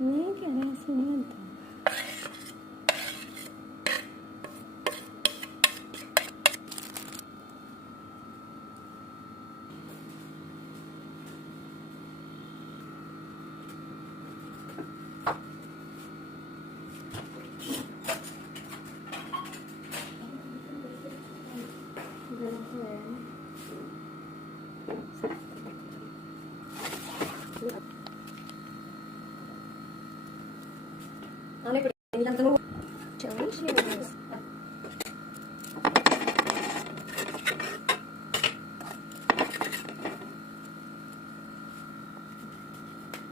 Nem querem então. Ano, pero hindi lang tanong. Challenge.